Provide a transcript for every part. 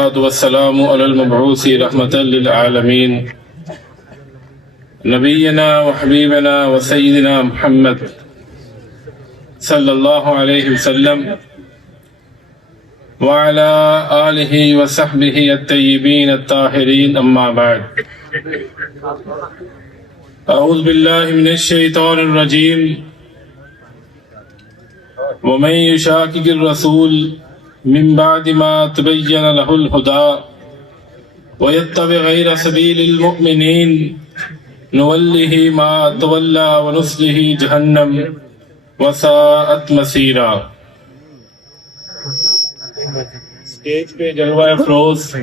والسلام على المبعوث رحمة للعالمين نبينا وحبيبنا وسيدنا محمد صلى الله عليه وسلم وعلى آله وصحبه الطيبين الطاهرين أما بعد أعوذ بالله من الشيطان الرجيم ومن يشاقق الرسول من بعد ما تبين له الهدى ويتبع غير سبيل المؤمنين نوله ما تولى ونصله جهنم وساءت مصيرا۔ اسٹیج پہ جلوہ افروز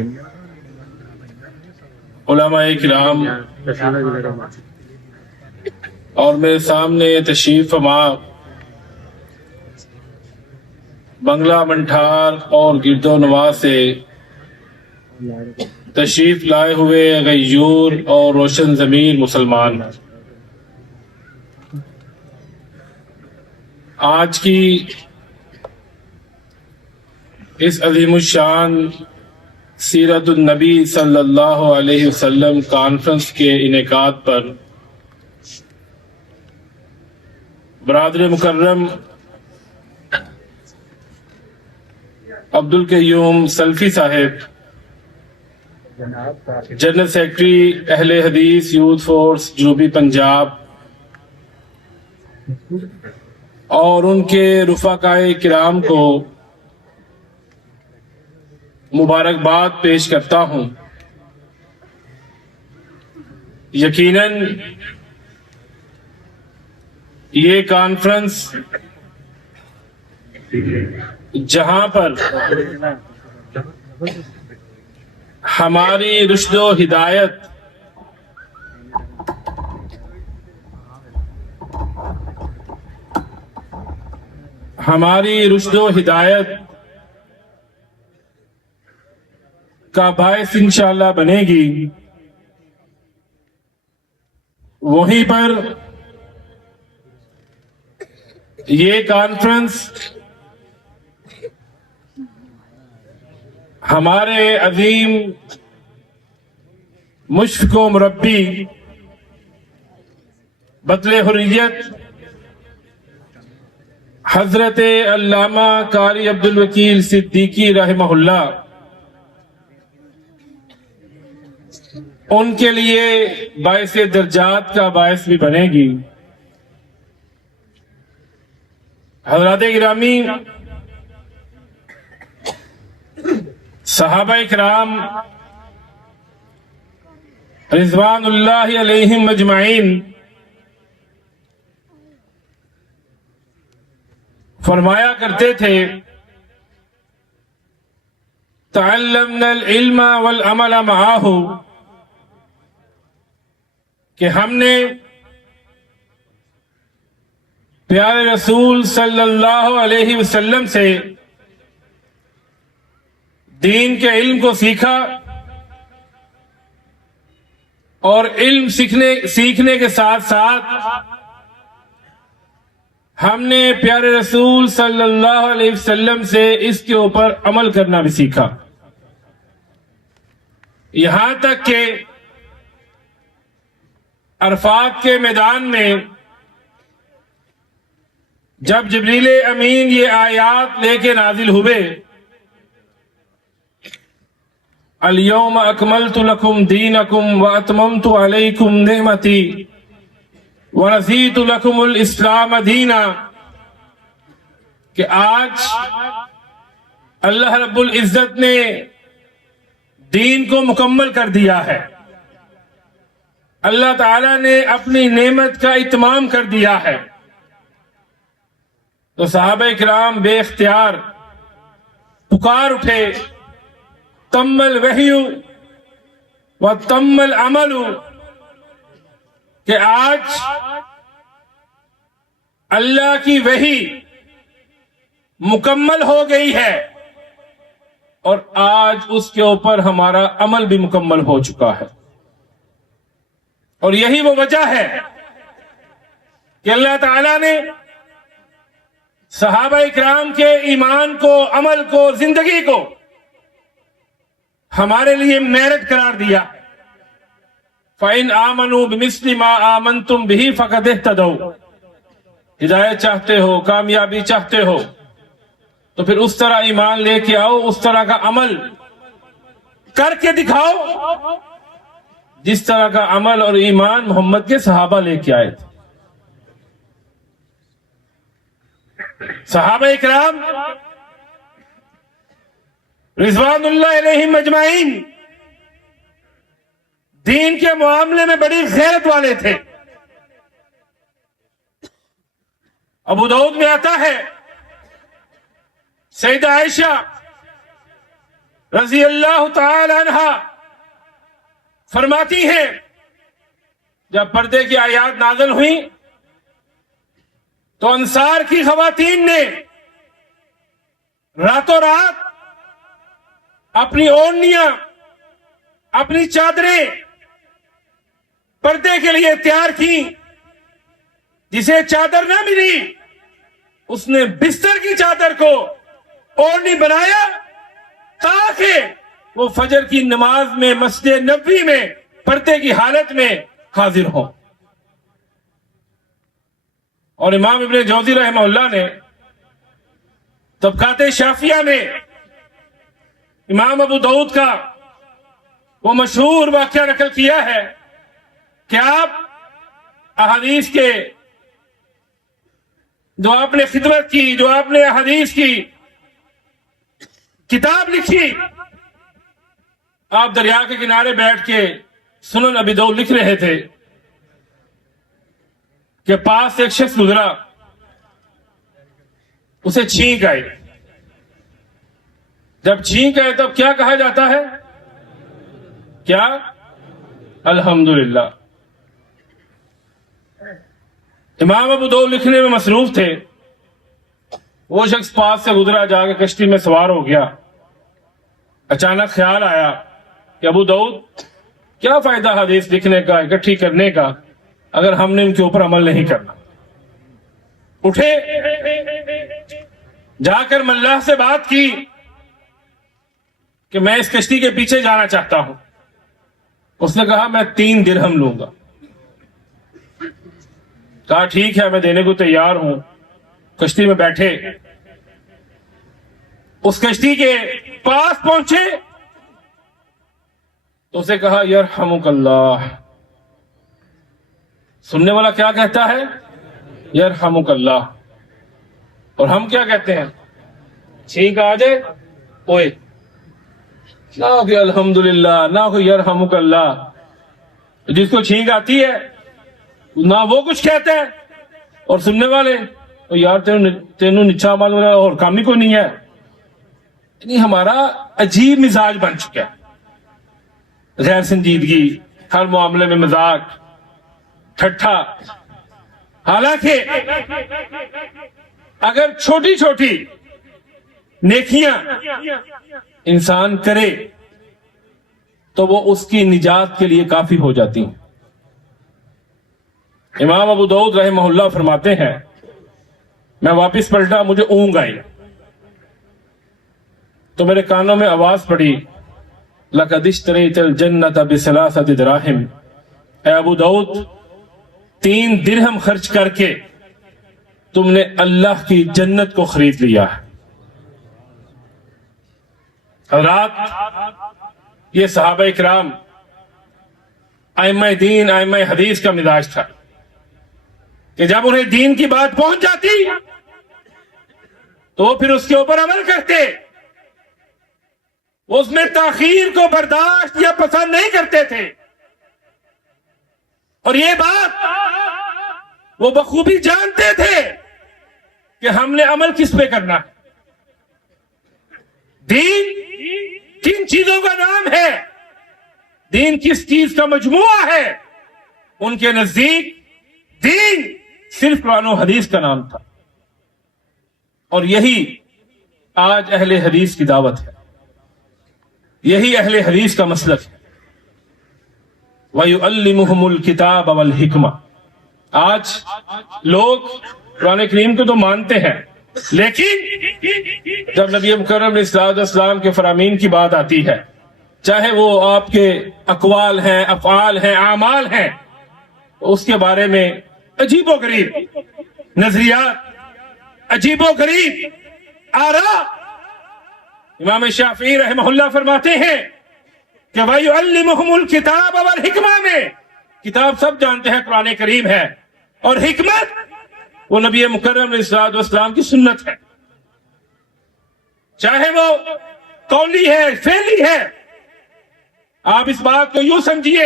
علماء کرام اور میرے سامنے تشریف فرما بنگلہ منٹھار اور گرد و نواح سے تشریف لائے ہوئے غیور اور روشن ضمیر مسلمان، آج کی اس عظیم الشان سیرت النبی صلی اللہ علیہ وسلم کانفرنس کے انعقاد پر برادر مکرم عبد القیوم سلفی صاحب، جنرل سیکرٹری اہل حدیث یوتھ فورس جنوبی پنجاب، اور ان کے رفقائے کرام کو مبارکباد پیش کرتا ہوں۔ یقیناً یہ کانفرنس جہاں پر ہماری رشد و ہدایت کا باعث انشاءاللہ بنے گی، وہیں پر یہ کانفرنس ہمارے عظیم مشفق و مربی بطل حریت حضرت علامہ قاری عبدالوکیل صدیقی رحمہ اللہ ان کے لیے باعث درجات کا باعث بھی بنے گی۔ حضرات گرامی، صحابہ کرام رضوان اللہ علیہم اجمعین فرمایا کرتے تھے، تعلمنا العلم والعمل معہ، کہ ہم نے پیارے رسول صلی اللہ علیہ وسلم سے دین کے علم کو سیکھا، اور علم سیکھنے کے ساتھ ساتھ ہم نے پیارے رسول صلی اللہ علیہ وسلم سے اس کے اوپر عمل کرنا بھی سیکھا، یہاں تک کہ عرفات کے میدان میں جب جبریل امین یہ آیات لے کے نازل ہوئے، اليوم اکملت لکم دینکم واتممت علیکم نعمتی ورضیت لکم الاسلام دینا، کہ آج اللہ رب العزت نے دین کو مکمل کر دیا ہے، اللہ تعالیٰ نے اپنی نعمت کا اتمام کر دیا ہے۔ تو صحابہ کرام بے اختیار پکار اٹھے، تم الوحی و تم العمل، کہ آج اللہ کی وحی مکمل ہو گئی ہے، اور آج اس کے اوپر ہمارا عمل بھی مکمل ہو چکا ہے۔ اور یہی وہ وجہ ہے کہ اللہ تعالیٰ نے صحابہ اکرام کے ایمان کو، عمل کو، زندگی کو ہمارے لیے میرٹ قرار دیا. فَإِنْ آمَنُوا بِمِثْلِ مَا آمَنْتُمْ بِهِ فَقَدْ اهْتَدَوْا. ہدایت چاہتے ہو، کامیابی چاہتے ہو تو پھر اس طرح ایمان لے کے آؤ، اس طرح کا عمل کر کے دکھاؤ جس طرح کا عمل اور ایمان محمد کے صحابہ لے کے آئے تھے. صحابہ اکرام رضوان اللہ علیہم اجمعین دین کے معاملے میں بڑی غیرت والے تھے. ابو داؤد میں آتا ہے سیدہ عائشہ رضی اللہ تعالی عنہ فرماتی ہیں جب پردے کی آیات نازل ہوئیں تو انصار کی خواتین نے راتوں رات اپنی اوڑھنیاں، اپنی چادریں پردے کے لیے تیار کی. جسے چادر نہ ملی اس نے بستر کی چادر کو اوڑھنی بنایا تاکہ وہ فجر کی نماز میں مسجد نبوی میں پردے کی حالت میں حاضر ہو. اور امام ابن جوزی رحمہ اللہ نے طبقات شافعیہ میں امام ابو داؤد کا وہ مشہور واقعہ نقل کیا ہے کہ آپ احادیث کے جو آپ نے خدمت کی، جو آپ نے احادیث کی کتاب لکھی، آپ دریا کے کنارے بیٹھ کے سنن ابی داؤد لکھ رہے تھے کہ پاس ایک شخص گزرا، اسے چھینک آئی. جب چھینک آئے تب کیا کہا جاتا ہے؟ کیا؟ الحمدللہ. امام ابو داؤد لکھنے میں مصروف تھے. وہ شخص پاس سے گزرا، جا کے کشتی میں سوار ہو گیا. اچانک خیال آیا کہ ابو داؤد کیا فائدہ حدیث لکھنے کا، اکٹھی کرنے کا، اگر ہم نے ان کے اوپر عمل نہیں کرنا. اٹھے، جا کر ملاح سے بات کی کہ میں اس کشتی کے پیچھے جانا چاہتا ہوں. اس نے کہا میں 3 درہم لوں گا. کہا ٹھیک ہے میں دینے کو تیار ہوں. کشتی میں بیٹھے، اس کشتی کے پاس پہنچے تو اسے کہا یرحمک اللہ. سننے والا کیا کہتا ہے؟ یرحمک اللہ. اور ہم کیا کہتے ہیں؟ چھینک آ جائے اوئے، نہ ہو کہ الحمدللہ، نہ ہو یرحمک اللہ. جس کو چھینک آتی ہے نہ وہ کچھ کہتا ہے، اور سننے والے یار تینوں نچا مال اور کام ہی کوئی نہیں ہے. یعنی ہمارا عجیب مزاج بن چکا ہے، غیر سنجیدگی، ہر معاملے میں مذاق، ٹھٹھا. حالانکہ اگر چھوٹی چھوٹی نیکیاں انسان کرے تو وہ اس کی نجات کے لیے کافی ہو جاتی ہیں. امام ابو داؤد رحمہ اللہ فرماتے ہیں میں واپس پلٹا، مجھے اونگ آئی تو میرے کانوں میں آواز پڑی لَقَدِ اشْتَرَيْتَ الْجَنَّةَ بِثَلَاثَةِ دِرَاهِمْ. اے ابو داؤد 3 درہم خرچ کر کے تم نے اللہ کی جنت کو خرید لیا ہے. حضرات، یہ صحابہ اکرام ائمہ دین، ائمہ حدیث کا مزاج تھا کہ جب انہیں دین کی بات پہنچ جاتی تو وہ پھر اس کے اوپر عمل کرتے. وہ اس میں تاخیر کو برداشت یا پسند نہیں کرتے تھے. اور یہ بات وہ بخوبی جانتے تھے کہ ہم نے عمل کس پہ کرنا ہے. دین کن چیزوں کا نام ہے، دین کس چیز کا مجموعہ ہے. ان کے نزدیک دین صرف قرآن و حدیث کا نام تھا. اور یہی آج اہل حدیث کی دعوت ہے، یہی اہل حدیث کا مسلک ہے. وَيُعَلِّمُهُمُ الْكِتَابَ وَالْحِكْمَةَ. آج لوگ قرآن کریم کو تو مانتے ہیں، لیکن جب نبی مکرم علیہ الصلوۃ والسلام کے فرامین کی بات آتی ہے، چاہے وہ آپ کے اقوال ہیں، افعال ہیں، اعمال ہیں، اس کے بارے میں عجیب و غریب نظریات، عجیب و غریب آراء۔ امام شافعی رحمہ اللہ فرماتے ہیں کہ وَيُعَلِّمُهُمُ الْكِتَابَ وَالْحِكْمَةَ میں کتاب سب جانتے ہیں قرآن کریم ہے، اور حکمت وہ نبی مکرم علیہ الصلوۃ والسلام کی سنت ہے، چاہے وہ قولی ہے، فعلی ہے۔ آپ اس بات کو یوں سمجھیے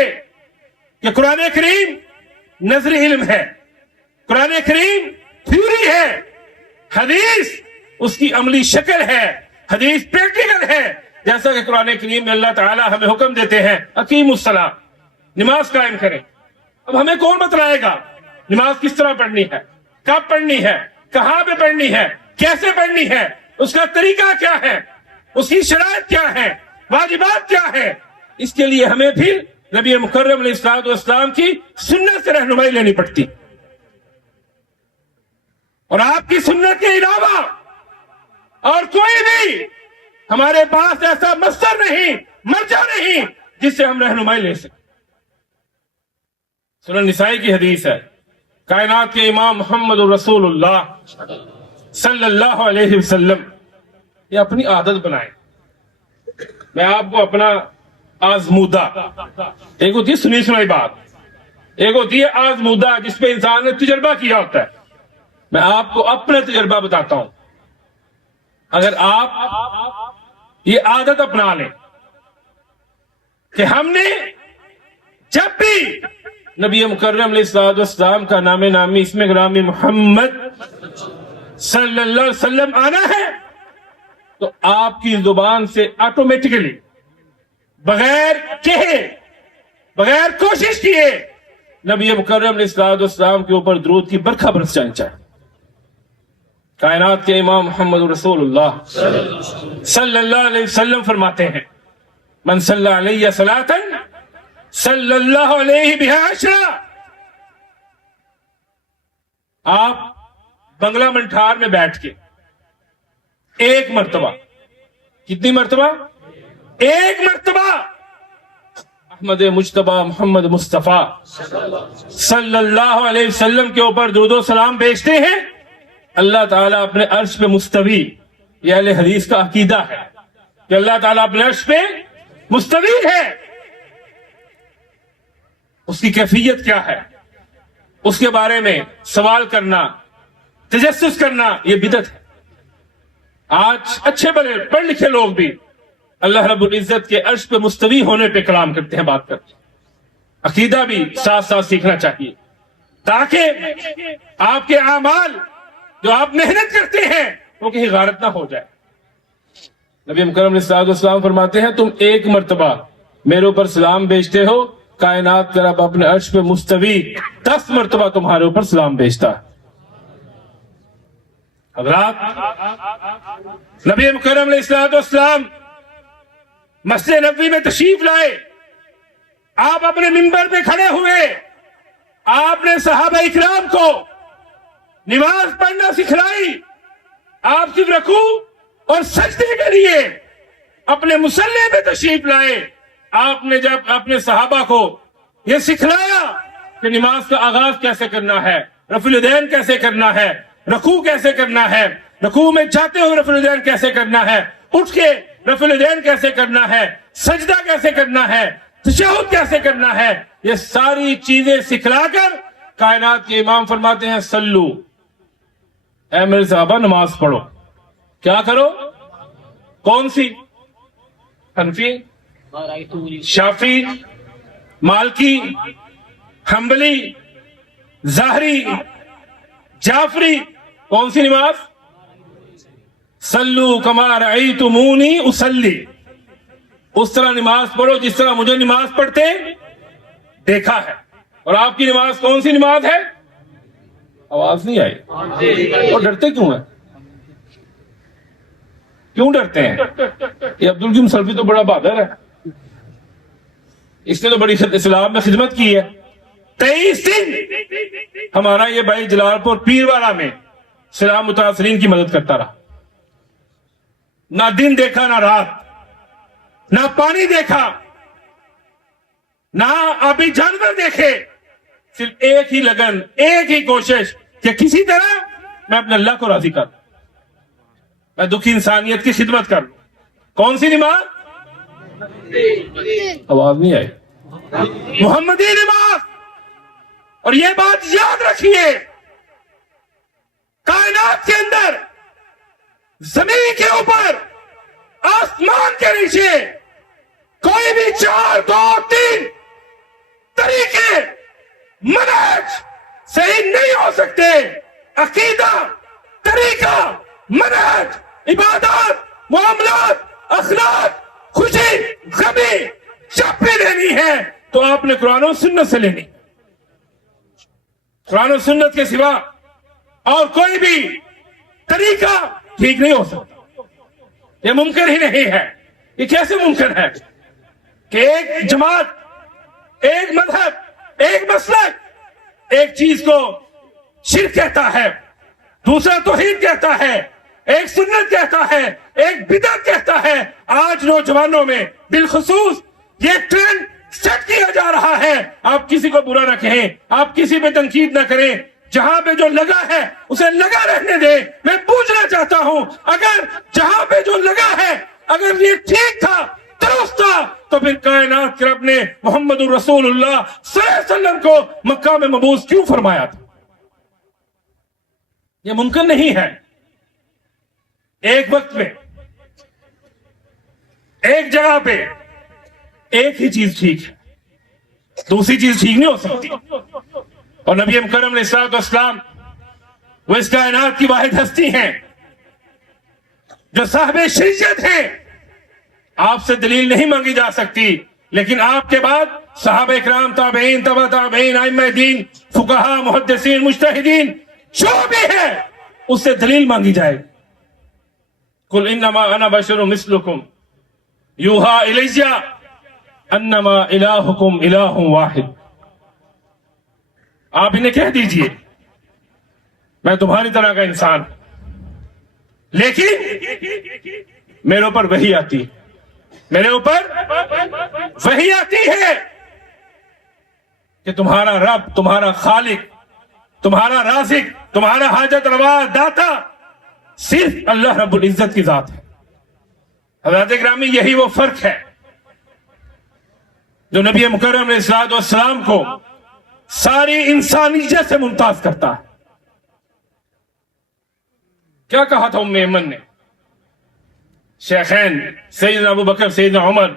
کہ قرآن کریم نظری علم ہے، قرآن کریم تھیوری ہے، حدیث اس کی عملی شکل ہے، حدیث پریکٹیکل ہے۔ جیسا کہ قرآن کریم میں اللہ تعالی ہمیں حکم دیتے ہیں اقیموا الصلاۃ، نماز قائم کریں۔ اب ہمیں کون بتلائے گا نماز کس طرح پڑھنی ہے، کب پڑھنی ہے، کہاں پہ پڑھنی ہے، کیسے پڑھنی ہے، اس کا طریقہ کیا ہے، اس کی شرائط کیا ہے، واجبات کیا ہے؟ اس کے لیے ہمیں پھر نبی مکرم علیہ الصلوۃ والسلام کی سنت سے رہنمائی لینی پڑتی، اور آپ کی سنت کے علاوہ اور کوئی بھی ہمارے پاس ایسا مصدر نہیں، مرجع نہیں جس سے ہم رہنمائی لے سکیں۔ سنن نسائی کی حدیث ہے، کائنات کے امام محمد رسول اللہ صلی اللہ علیہ وسلم یہ اپنی عادت بنائیں۔ میں آپ کو اپنا آزمودہ، ایک ہوتی ہے سنی سنائی بات، ایک ہوتی ہے آزمودہ جس پہ انسان نے تجربہ کیا ہوتا ہے۔ میں آپ کو اپنا تجربہ بتاتا ہوں۔ اگر آپ یہ عادت اپنا لیں کہ ہم نے جب بھی نبی مکرم علیہ الصلوۃ والسلام کا نام نامی اسم گرامی محمد صلی اللہ علیہ وسلم آنا ہے، تو آپ کی زبان سے آٹومیٹکلی بغیر کہے، بغیر کوشش کیے، نبی مکرم علیہ الصلوۃ والسلام کے اوپر درود کی برکھا برس جانی چاہیے۔ کائنات کے امام محمد رسول اللہ صلی اللہ علیہ وسلم فرماتے ہیں من صلی علیہ صلاۃ صلی اللہ علیہ بہا عشرا۔ آپ بنگلہ منٹھار میں بیٹھ کے ایک مرتبہ، کتنی مرتبہ؟ ایک مرتبہ احمد مجتبی محمد مصطفیٰ صلی اللہ علیہ وسلم کے اوپر درود و سلام بھیجتے ہیں، اللہ تعالیٰ اپنے عرش پہ مستوی، یہ اہل حدیث کا عقیدہ ہے کہ اللہ تعالیٰ اپنے عرش پہ مستوی ہے۔ اس کی کیفیت کیا ہے، اس کے بارے میں سوال کرنا، تجسس کرنا، یہ بدعت ہے۔ آج اچھے بڑے پڑھ لکھے لوگ بھی اللہ رب العزت کے عرش پہ مستوی ہونے پہ کلام کرتے ہیں، بات کرتے ہیں۔ عقیدہ بھی ساتھ ساتھ سیکھنا چاہیے تاکہ آپ کے اعمال جو آپ محنت کرتے ہیں وہ کہیں غارت نہ ہو جائے۔ نبی مکرم علیہ الصلوۃ والسلام فرماتے ہیں تم ایک مرتبہ میرے اوپر سلام بھیجتے ہو، کائنات کا رب اپنے عرش پہ مستوی 10 مرتبہ تمہارے اوپر سلام بھیجتا ہے۔ حضرات، نبی مکرم علیہ الصلوۃ والسلام مسجد نبوی میں تشریف لائے، آپ اپنے منبر پہ کھڑے ہوئے، آپ نے صحابہ اکرام کو نماز پڑھنا سکھلائی۔ آپ صرف رکوع اور سجدے کے لیے اپنے مصلی پہ تشریف لائے۔ آپ نے جب اپنے صحابہ کو یہ سکھلایا کہ نماز کا آغاز کیسے کرنا ہے، رفع الیدین کیسے کرنا ہے، رکوع کیسے کرنا ہے، رکوع میں جاتے ہوئے رفع الیدین کیسے کرنا ہے، اٹھ کے رفع الیدین کیسے کرنا ہے، سجدہ کیسے کرنا ہے، تشہد کیسے کرنا ہے، یہ ساری چیزیں سکھلا کر کائنات کے امام فرماتے ہیں سلو، اے میرے صحابہ نماز پڑھو۔ کیا کرو؟ کون سی؟ حنفی، شافعی، مالکی، حنبلی، ظاہری، جعفری، کون سی نماز؟ سلو کما رأیتمونی اصلی، اس طرح نماز پڑھو جس طرح مجھے نماز پڑھتے دیکھا ہے۔ اور آپ کی نماز کون سی نماز ہے؟ آواز نہیں آئی، اور ڈرتے کیوں ہیں؟ کیوں ڈرتے ہیں؟ یہ عبدالقیوم سلفی تو بڑا بہادر ہے، اس نے تو بڑی اسلام میں خدمت کی ہے۔ 23 دن ہمارا یہ بھائی جلال پور پیرواڑہ میں سیلاب متاثرین کی مدد کرتا رہا، نہ دن دیکھا نہ رات، نہ پانی دیکھا، نہ آبی جانور دیکھے، صرف ایک ہی لگن، ایک ہی کوشش کہ کسی طرح میں اپنے اللہ کو راضی کروں، میں دکھی انسانیت کی خدمت کروں۔ کون سی نماز؟ آواز نہیں آئی، محمدی نماز۔ اور یہ بات یاد رکھیے، کائنات کے اندر، زمین کے اوپر، آسمان کے نیچے کوئی بھی 4 2 3 طریقے منہج صحیح نہیں ہو سکتے۔ عقیدہ، طریقہ، منہج، عبادات، معاملات، اخلاق، خوشی، غمی جب بھی لینی ہے تو آپ نے قرآن و سنت سے لینی۔ قرآن و سنت کے سوا اور کوئی بھی طریقہ ٹھیک نہیں ہو سکتا، یہ ممکن ہی نہیں ہے۔ یہ کیسے ممکن ہے کہ ایک جماعت، ایک مذہب، ایک مسلک ایک چیز کو شرک کہتا ہے، دوسرا توحید کہتا ہے، ایک سنت کہتا ہے، ایک بدعت کہتا ہے۔ آج نوجوانوں میں بالخصوص یہ ٹرینڈ سیٹ کیا جا رہا ہے۔ آپ کسی کو برا نہ کہیں، آپ کسی پہ تنقید نہ کریں، جہاں پہ جو لگا ہے اسے لگا رہنے دیں۔ میں پوچھنا چاہتا ہوں، اگر جہاں پہ جو لگا ہے اگر یہ ٹھیک تھا، درست تھا، تو پھر کائنات کے رب نے محمد الرسول اللہ صلی اللہ علیہ وسلم کو مکہ میں مبعوث کیوں فرمایا تھا؟ یہ ممکن نہیں ہے۔ ایک وقت میں، ایک جگہ پہ ایک ہی چیز ٹھیک ہے، دوسری چیز ٹھیک نہیں ہو سکتی۔ اور نبی مکرم علیہ الصلوۃ والسلام وہ اس کائنات کی واحد ہستی ہیں جو صاحب شریعت ہیں۔ آپ سے دلیل نہیں مانگی جا سکتی، لیکن آپ کے بعد صحابہ اکرام، تابعین، تبع تابعین، ائمہ دین، فقہاء، محدثین، مجتہدین جو بھی ہے اس سے دلیل مانگی جائے۔ قل انما انا بشر مثلکم یوحا الی انما الہکم الہ واحد۔ آپ انہیں کہہ دیجئے میں تمہاری طرح کا انسان، لیکن میرے اوپر وحی آتی، میرے اوپر وحی آتی ہے کہ تمہارا رب، تمہارا خالق، تمہارا رازق، تمہارا حاجت روا داتا صرف اللہ رب العزت کی ذات ہے۔ حضرات اکرامی، یہی وہ فرق ہے جو نبی مکرم علیہ الصلوۃ والسلام کو ساری انسانیت سے ممتاز کرتا ہے۔ کیا کہا تھا ام ایمن نے؟ شیخین سیدنا ابو بکر، سیدنا عمر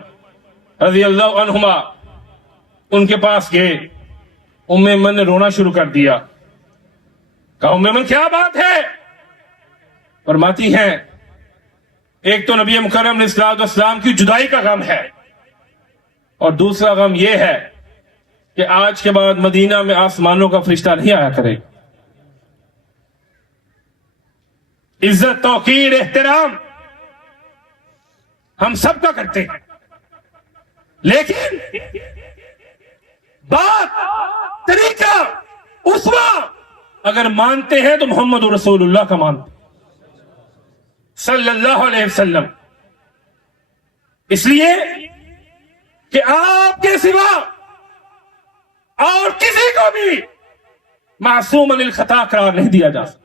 رضی اللہ عنہما ان کے پاس گئے، ام ایمن نے رونا شروع کر دیا۔ کہا ام ایمن کیا بات ہے؟ فرماتی ہیں ایک تو نبی مکرم علیہ الصلوۃ والسلام کی جدائی کا غم ہے، اور دوسرا غم یہ ہے کہ آج کے بعد مدینہ میں آسمانوں کا فرشتہ نہیں آیا کرے۔ عزت، توقیر، احترام ہم سب کا کرتے ہیں، لیکن بات، طریقہ، اسوہ اگر مانتے ہیں تو محمد رسول اللہ کا مانتے صلی اللہ علیہ وسلم۔ اس لیے کہ آپ کے سوا اور کسی کو بھی معصوم عن الخطا قرار نہیں دیا جا سکتا۔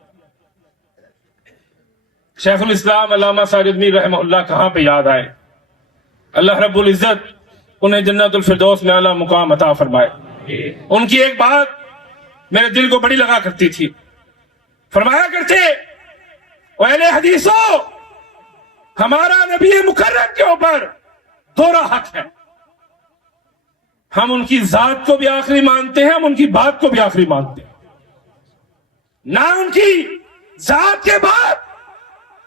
شیخ الاسلام علامہ ساجد میر رحمہ اللہ کہاں پہ یاد آئے؟ اللہ رب العزت انہیں جنت الفردوس میں اعلیٰ مقام عطا فرمائے۔ ان کی ایک بات میرے دل کو بڑی لگا کرتی تھی، فرمایا کرتے اہل حدیثوں، ہمارا نبی مکرم کے اوپر دوہرا حق ہے، ہم ان کی ذات کو بھی آخری مانتے ہیں، ہم ان کی بات کو بھی آخری مانتے ہیں، نہ ان کی ذات کے بعد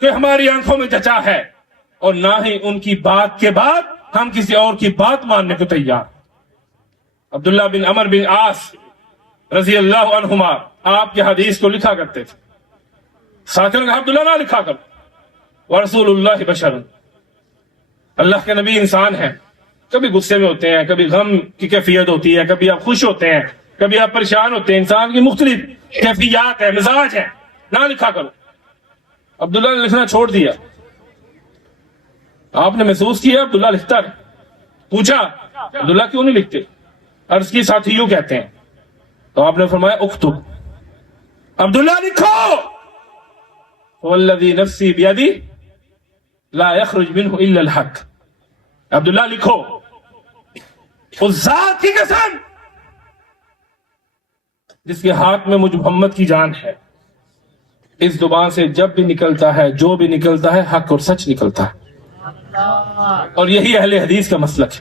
کہ ہماری آنکھوں میں جچا ہے، اور نہ ہی ان کی بات کے بعد ہم کسی اور کی بات ماننے کو تیار۔ عبداللہ بن عمر بن عاص رضی اللہ عنہما آپ کے حدیث کو لکھا کرتے تھے، ساتھیوں نے کہا عبداللہ نہ لکھا کر، ورسول اللہ بشر، اللہ کے نبی انسان ہیں، کبھی غصے میں ہوتے ہیں، کبھی غم کی کیفیت ہوتی ہے، کبھی آپ خوش ہوتے ہیں، کبھی آپ پریشان ہوتے ہیں، انسان کی مختلف کیفیات ہے، مزاج ہے، نہ لکھا کرو۔ عبداللہ نے لکھنا چھوڑ دیا۔ آپ نے محسوس کیا عبداللہ لکھتا ہے، پوچھا عبداللہ کیوں نہیں لکھتے؟ عرض کی ساتھی یوں کہتے ہیں، تو آپ نے فرمایا اکتب، عبداللہ لکھو، والذی نفسی بیدی لا یخرج منہ الا الحق، عبداللہ لکھو، اس ذات کی قسم جس کے ہاتھ میں مجھ محمد کی جان ہے، اس زبان سے جب بھی نکلتا ہے، جو بھی نکلتا ہے، حق اور سچ نکلتا ہے۔ اور یہی اہل حدیث کا مسلک ہے،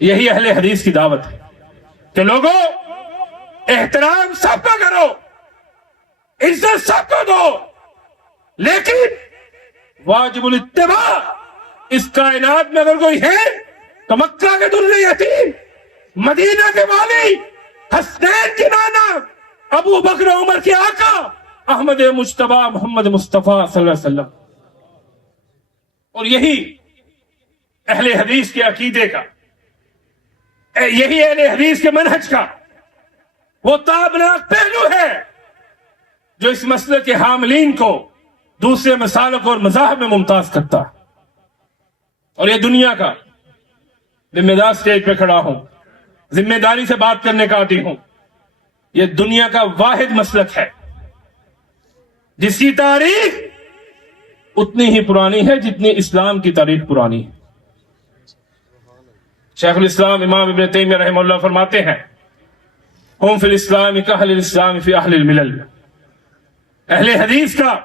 یہی اہل حدیث کی دعوت ہے کہ لوگوں احترام سب کا کرو، عزت سب کو دو، لیکن واجب الاتباع اس کائنات میں اگر کوئی ہے تو مکہ کے در یتیم، مدینہ کے والی، حسنین کے نانا، ابو بکر عمر کے آقا احمد مجتبی محمد مصطفیٰ صلی اللہ علیہ وسلم۔ اور یہی اہل حدیث کے عقیدے کا، یہی اہل حدیث کے منہج کا وہ تابناک پہلو ہے جو اس مسئلے کے حاملین کو دوسرے مسالک اور مذاہب میں ممتاز کرتا ہے۔ اور یہ دنیا کا ذمہ دار سٹیج پہ کھڑا ہوں، ذمہ داری سے بات کرنے کا عادی ہوں، یہ دنیا کا واحد مسلک ہے جس کی تاریخ اتنی ہی پرانی ہے جتنی اسلام کی تاریخ پرانی ہے۔ شیخ الاسلام امام ابن تیمیہ رحمہ اللہ فرماتے ہیں، ہم فی الاسلام کاہل الاسلام فی اہل الملل، اہل حدیث کا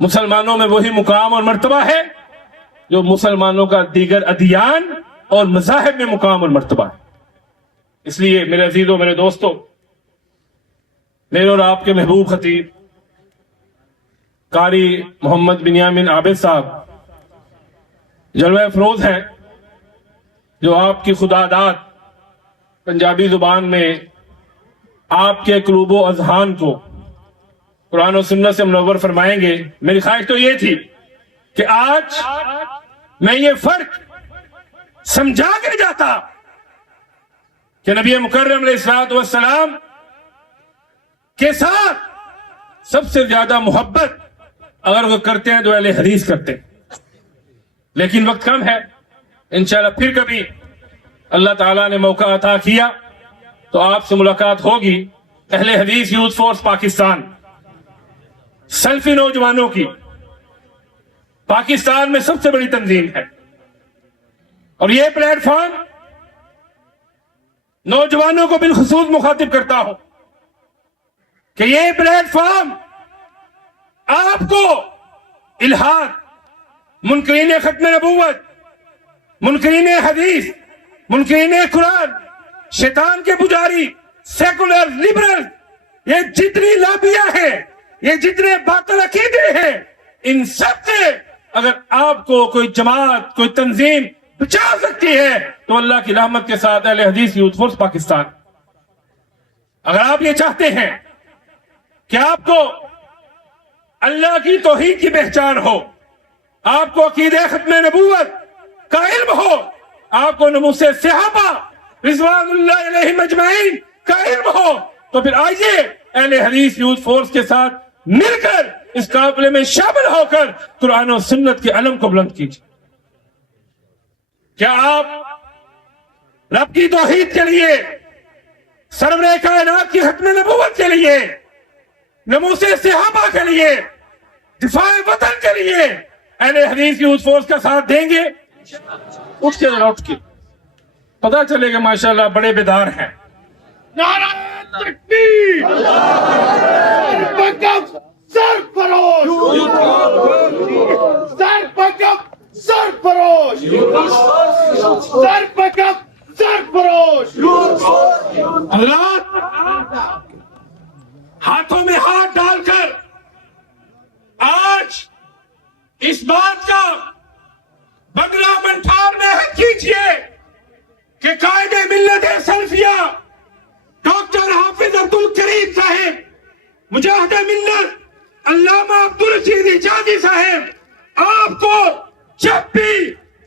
مسلمانوں میں وہی مقام اور مرتبہ ہے جو مسلمانوں کا دیگر ادیان اور مذاہب میں مقام اور مرتبہ ہے۔ اس لیے میرے عزیزوں، میرے دوستوں، میرے اور آپ کے محبوب خطیب قاری محمد بنیامین عابد صاحب جلوہ افروز ہیں، جو آپ کی خدا داد پنجابی زبان میں آپ کے قلوب و اذہان کو قرآن و سنت سے منور فرمائیں گے۔ میری خواہش تو یہ تھی کہ آج میں یہ فرق سمجھا کے جاتا کہ نبی مکرم علیہ السلام کے ساتھ سب سے زیادہ محبت اگر وہ کرتے ہیں تو اہل حدیث کرتے ہیں، لیکن وقت کم ہے، انشاءاللہ پھر کبھی اللہ تعالیٰ نے موقع عطا کیا تو آپ سے ملاقات ہوگی۔ اہل حدیث یوتھ فورس پاکستان سلفی نوجوانوں کی پاکستان میں سب سے بڑی تنظیم ہے، اور یہ پلیٹ فارم نوجوانوں کو بالخصوص مخاطب کرتا ہوں کہ یہ پلیٹ فارم آپ کو الحاد، منکرین ختم نبوت، منکرین حدیث، منکرین قرآن، شیطان کے پجاری، سیکولر، لبرل، یہ جتنی لابیاں ہیں، یہ جتنے باطل عقیدے ہیں، ان سب سے اگر آپ کو کوئی جماعت، کوئی تنظیم بچا سکتی ہے تو اللہ کی رحمت کے ساتھ اہل حدیث یوتھ فورس پاکستان۔ اگر آپ یہ چاہتے ہیں کہ آپ کو اللہ کی توحید کی پہچان ہو، آپ کو عقیدہ ختم نبوت کا علم ہو، آپ کو نموس صحابہ رضوان اللہ علیہم اجمعین کا علم ہو، تو پھر آئیے اہل حدیث یوتھ فورس کے ساتھ مل کر اس قافلے میں شامل ہو کر قرآن و سنت کے علم کو بلند کیجیے۔ کیا آپ رب کی توحید کے لیے، سرور کائنات کی ختم نبوت کے لیے، نموس صحابہ کے لیے، دفاع وطن کے لیے اہل حدیث یوتھ فورس کا ساتھ دیں گے؟ اٹھ کے ذرا اٹھ کے پتہ چلے گا ماشاءاللہ بڑے بیدار ہیں۔ نعرہ تکبیر، سرفروش، سرفروش، سرفروش۔ اللہ ہاتھوں میں ہاتھ ڈال کر آج اس بات کا بدلہ منٹھار میں حق کیجئے کہ قائد ملت سلفیہ ڈاکٹر حافظ عبدالکریم صاحب، مجاہد ملت علامہ عبدالرشید حجازی صاحب، آپ کو جب بھی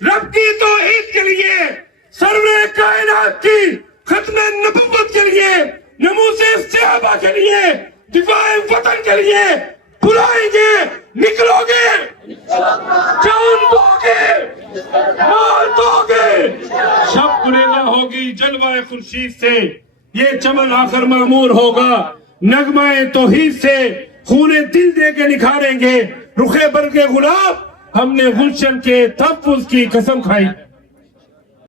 رب کی توحید کے لیے، سرور کائنات کی ختم نبوت کے لیے، نموس صحابہ کے لیے، دفاع وطن کے لیے بلائیں گے نکلو گے جان دو گے مال دو گے شب گریزاں ہوگی جلوہ خورشید سے یہ چمن آخر معمور ہوگا نغمہ توحید سے خون دل دے کے نکھاریں گے رخ برگ گلاب ہم نے گلشن کے تحفظ کی قسم کھائی